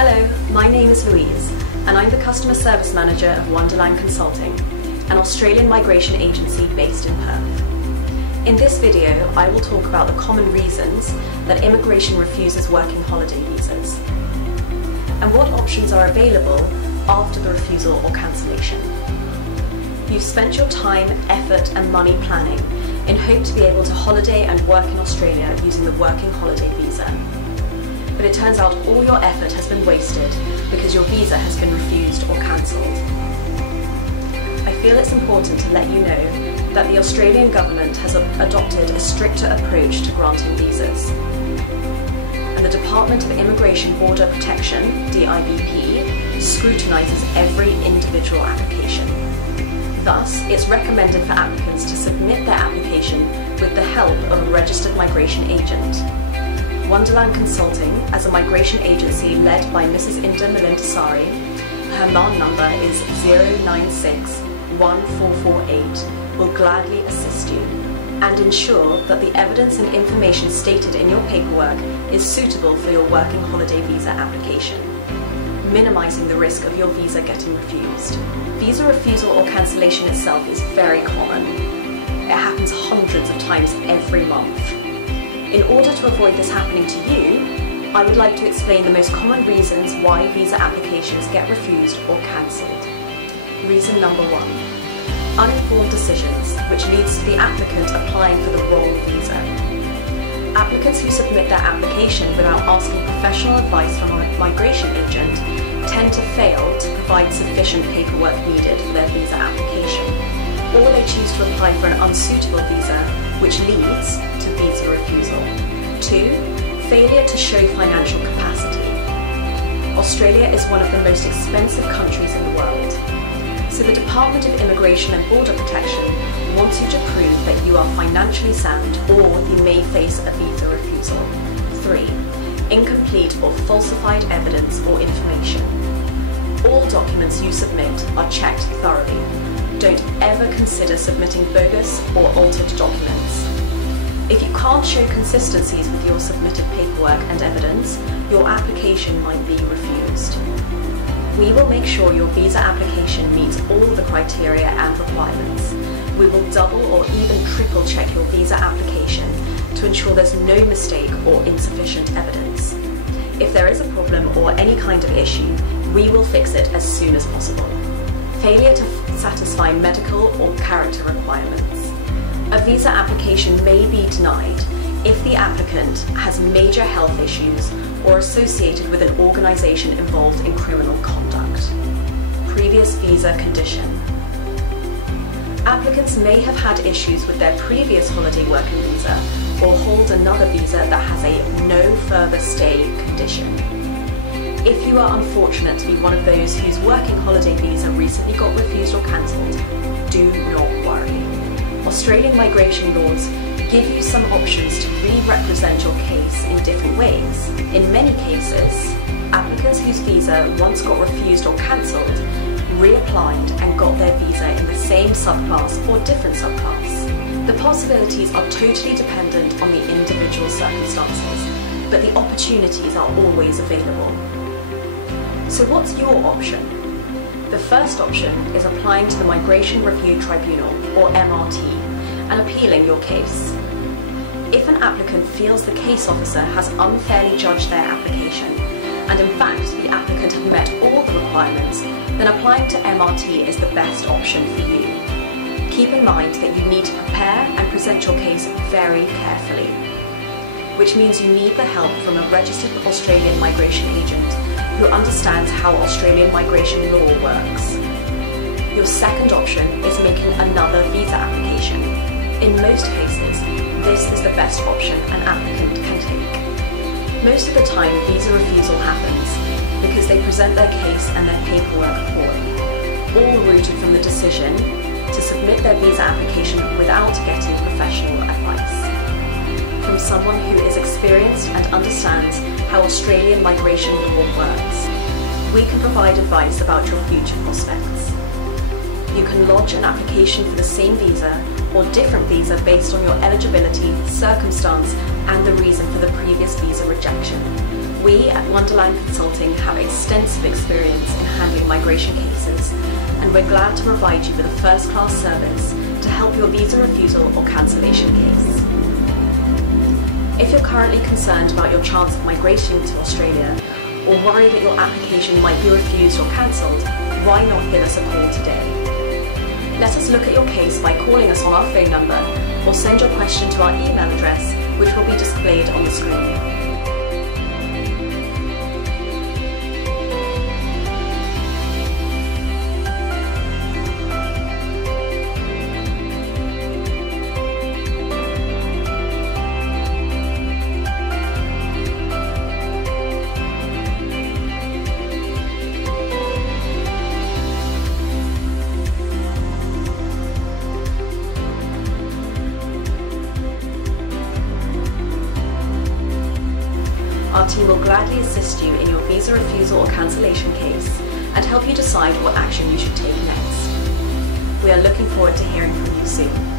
Hello, my name is Louise, and I'm the Customer Service Manager of ONEderland Consulting, an Australian migration agency based in Perth. In this video, I will talk about the common reasons that immigration refuses working holiday visas, and what options are available after the refusal or cancellation. You've spent your time, effort and money planning in hope to be able to holiday and work in Australia using the Working Holiday Visa. But it turns out all your effort has been wasted because your visa has been refused or cancelled. I feel it's important to let you know that the Australian government has adopted a stricter approach to granting visas. And the Department of Immigration Border Protection, DIBP, scrutinises every individual application. Thus, it's recommended for applicants to submit their application with the help of a registered migration agent. ONEderland Consulting, as a migration agency led by Mrs. Inda Malindasari, her MAN number is 0961448, will gladly assist you and ensure that the evidence and information stated in your paperwork is suitable for your working holiday visa application, minimising the risk of your visa getting refused. Visa refusal or cancellation itself is very common. It happens hundreds of times every month. In order to avoid this happening to you, I would like to explain the most common reasons why visa applications get refused or cancelled. Reason number 1. Uninformed decisions, which leads to the applicant applying for the wrong visa. Applicants who submit their application without asking professional advice from a migration agent tend to fail to provide sufficient paperwork needed for their visa application, or they choose to apply for an unsuitable visa, which leads to visa refusal. 2. Failure to show financial capacity. Australia is one of the most expensive countries in the world, so the Department of Immigration and Border Protection wants you to prove that you are financially sound, or you may face a visa refusal. 3. Incomplete or falsified evidence or information. All documents you submit are checked thoroughly. Don't ever consider submitting bogus or altered documents. If you can't show consistencies with your submitted paperwork and evidence, your application might be refused. We will make sure your visa application meets all the criteria and requirements. We will double or even triple check your visa application to ensure there's no mistake or insufficient evidence. If there is a problem or any kind of issue, we will fix it as soon as possible. Failure to satisfy medical or character requirements. A visa application may be denied if the applicant has major health issues or associated with an organisation involved in criminal conduct. Previous visa condition. Applicants may have had issues with their previous holiday working visa or hold another visa that has a no further stay condition. If you are unfortunate to be one of those whose working holiday visa recently got refused or cancelled, do not worry. Australian migration laws give you some options to re-represent your case in different ways. In many cases, applicants whose visa once got refused or cancelled reapplied and got their visa in the same subclass or different subclass. The possibilities are totally dependent on the individual circumstances, but the opportunities are always available. So what's your option? The first option is applying to the Migration Review Tribunal, or MRT, and appealing your case. If an applicant feels the case officer has unfairly judged their application, and in fact the applicant have met all the requirements, then applying to MRT is the best option for you. Keep in mind that you need to prepare and present your case very carefully, which means you need the help from a registered Australian migration agent who understands how Australian migration law works. Your second option is making another visa application. In most cases, this is the best option an applicant can take. Most of the time, visa refusal happens because they present their case and their paperwork poorly, all rooted from the decision to submit their visa application without getting professional advice from someone who is experienced and understands how Australian migration law works. We can provide advice about your future prospects. You can lodge an application for the same visa or different visa based on your eligibility, circumstance, and the reason for the previous visa rejection. We at ONEderland Consulting have extensive experience in handling migration cases, and we're glad to provide you with a first-class service to help your visa refusal or cancellation case. If you're currently concerned about your chance of migrating to Australia, or worry that your application might be refused or cancelled, why not give us a call today? Let us look at your case by calling us on our phone number, or send your question to our email address, which will be displayed on the screen. Our team will gladly assist you in your visa refusal or cancellation case and help you decide what action you should take next. We are looking forward to hearing from you soon.